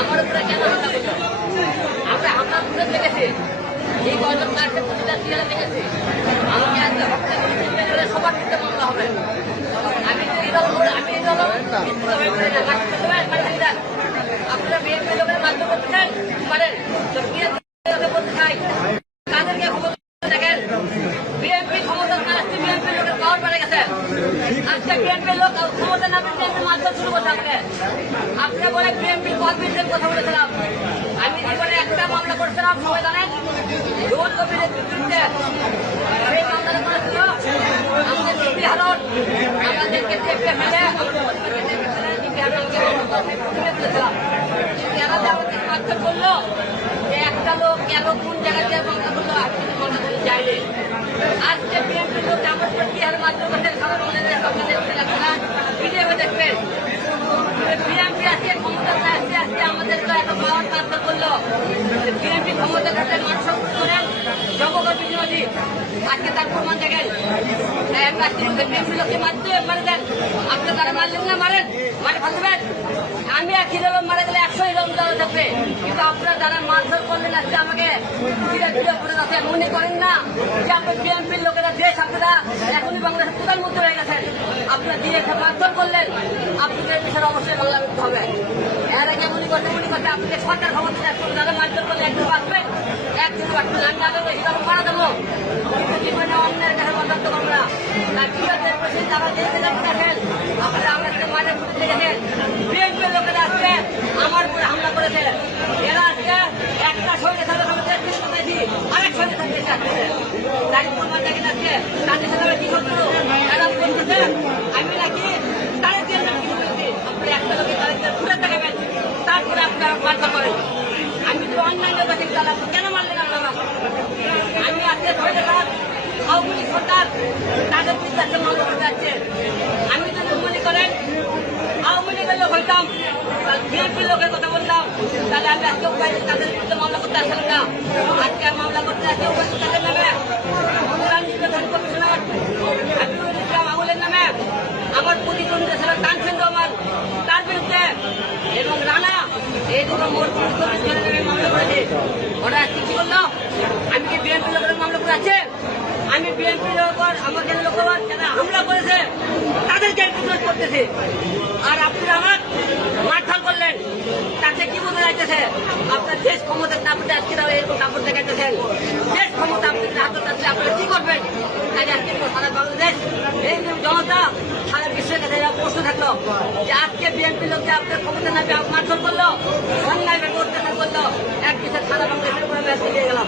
আমার উপরে কেন হামলা করলো? আমরা হামলা করে দেখেছি, এই গজব কার্ডে প্রতিটা দিয়ে দেখেছি। আমাকে আজকে হত্যা করে সবার ক্ষেত্রে মামলা হবে। আমি তো এই দল আমি এই দল আপনারা বিএনপি লোকের মাধ্যমে করতে চান পারেন, বলতে চাই তাদেরকে দেখেন বিএনপি ক্ষমতা না আসছে, বিএনপি লোকের পাওয়ার বেড়ে গেছে। আজকে বিএনপি লোক ক্ষমতা না পেয়ে বিএনপি মাধ্যম শুরু করছে। আপনি বলে বিএনপি কর্মীদের কথা বলেছিলাম, আমি জীবনে একটা মামলা করেছিলাম, সবাই জানেন রোল কবিরের বিরুদ্ধে। সেই মামলাটা করেছিল আমাদের ডিপি হারন, আমাদেরকে চেপে ফেলে আমাদের করলো যে একটা লোক কেন কোন জায়গাতে মামলা করলো, আজকে মামলা করে যায়নি। আজকে বিএনপি লোক আমার উপর কি হার মাধ্যমে ভিডিও দেখবেন। বিএনপি আজকে ক্ষমতা আসছে, আজকে আমাদের তো এত পাওয়ার ট্রান্সফার করলো। বিএনপি ক্ষমতা কাছে মানুষ করেন জগৎ বিরোধী, আজকে তার প্রমাণ দেখেন। বিএনপি লোককে মারতে মারে দেন, আপনি তারা মারলেন না, মারেন মারে ফালবেন। আমি এক হিরোলম মারা গেলে 100 হিরোলম দেওয়া থাকবে, কিন্তু আপনারা যারা মারধর করলেন আজকে আমাকে মনে করেন না যে আপনার বিএনপির লোকেরা দেশ আপনারা এখনই বাংলাদেশের প্রধানমন্ত্রী হয়ে গেছেন, আপনারা দিয়ে মারধর করলেন, আপনাদের বিষয়ে অবশ্যই বাংলা করতে হবে। এর আগে মনে করতে আপনাকে সরকার ক্ষমতা যারা মারধর করলে একদিন বাঁচবেন, একদিন বাঁচবেন। আমি আগে হিরোলম মারা দেবো, কিন্তু জীবনে অন্যের কাছে বরদাস্ত করবো না। যারা দেখেন আপনারা আমাদের মাঠে ঘুরতে দেখেন, বিএনপির লোকেরা আজকে আমার উপরে হামলা করেছে। এরা আজকে একটা সঙ্গে আরেক সঙ্গে প্রমাণ দেখেন আজকে তাদের সাথে কি করতো, এরা বলতেছে আমি নাকি তাদের জন্য কি করেছি। আপনি একটা লোকের তাদের ঘুরে দেখাবেন, তারপরে আপনারা মারধর করেন। আমি তো অন্যান্য কাছে কেন মারলেন আপনারা? আমি আজকে ধরে দেখান আওয়ামী লীগ সরকার তাদের বিরুদ্ধে মামলা করতে যাচ্ছে। আমি যদি মনে করেন আওয়ামী লীগের লোক হইতাম, বিএনপির লোকের কথা বললাম, তাহলে আমি আজকে তাদের বিরুদ্ধে মামলা করতে আসলাম না। আজকে মামলা করতে আসছে তাদের নামে নির্বাচন কমিশনার হাবিবুল ইসলাম আঙুলের নামে, আমার প্রতিদ্বন্দ্বী ছিল তানসিন রহমান তার বিরুদ্ধে, এবং রানা এই দুটো মোট নামে মামলা করেছে। ওরা আজকে কি করলো? আমি কি বিএনপি লোকের মামলা করে আছে? আমি বিএনপির ওপর আমাদের লোকেরা যারা হামলা করেছে তাদেরকে প্রতিরোধ করতেছে, আর আপনারা আমার মারধর করলেন। তাতে কি বোঝা যাইতেছে? আপনার দেশ ক্ষমতার তারপরে আজকে এরকম কাপড় দেখাইতেছেন। দেশ ক্ষমতা আপনাদের হাতে থাকলে আপনারা কি করবেন? তাই আজকে সারা বাংলাদেশ এই জনতা সারা বিশ্বের কাছে প্রশ্ন থাকলো যে আজকে বিএনপি লোককে আপনার ক্ষমতা না মারধর করলো, অন্যায় অত্যাচার করলো, এক দেশের সারা বাংলাদেশের উপরে ম্যাচ দিয়ে গেলাম।